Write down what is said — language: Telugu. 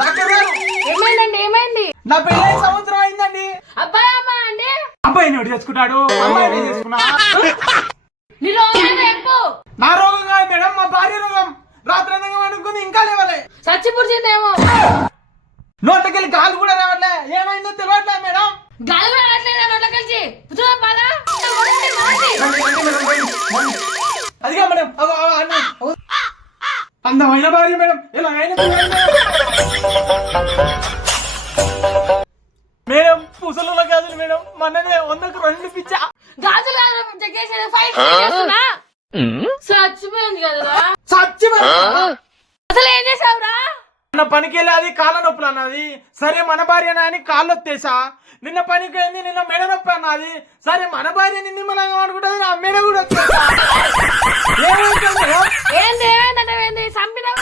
డాక్టర్ గారు ఏమైందండి ఏమైంది? నా పెళ్ళై సంవత్సరం అయిందండి. అబ్బాయి అమ్మా అండి? అబ్బాయిని ఎవడు చేసుకుంటాడు? అమ్మాయిని చేసుకున్నా. నీ రోగం ఏంటో చెప్పు. నా రోగం కాదు మేడం, మా భార్య రోగం. రాత్రి అందంగా అనుకుంది, ఇంకా లేవలే. చచ్చి పుడిచిందేమో. నోట్లకెళ్ళి గాలి కూడా రావట్లే. ఏమైందో తెలియట్లే మేడం. గాలి కూడా రావట్లేదా నోట్ల కలిసి? పుచ్చుదా బాలా? అదిగా మేడం, అందమైన భార్య మేడం. ఇలా మేడం పూసలలో గాజులు మేడం. మొన్ననే 100కు 2 పిచ్చా. గాజులు కాదు చెక్కేసేది. ఫైట్ చేస్తున్నా. చచ్చిపోయింది కదరా. అసలు ఏం చేసావురా? నా పనికి వెళ్ళి అది కాళ్ళ నొప్పులు అన్నది. సరే మన భార్య అని కాళ్ళు వచ్చేసా. నిన్న పనికి వెళ్ళి నిన్న మెడ నొప్పి అన్నది. సరే మన భార్య నిన్న మనం అనుకుంటుంది, నా మెడ కూడా వచ్చేసా. ఏంది ఏమైందంటే చంపినా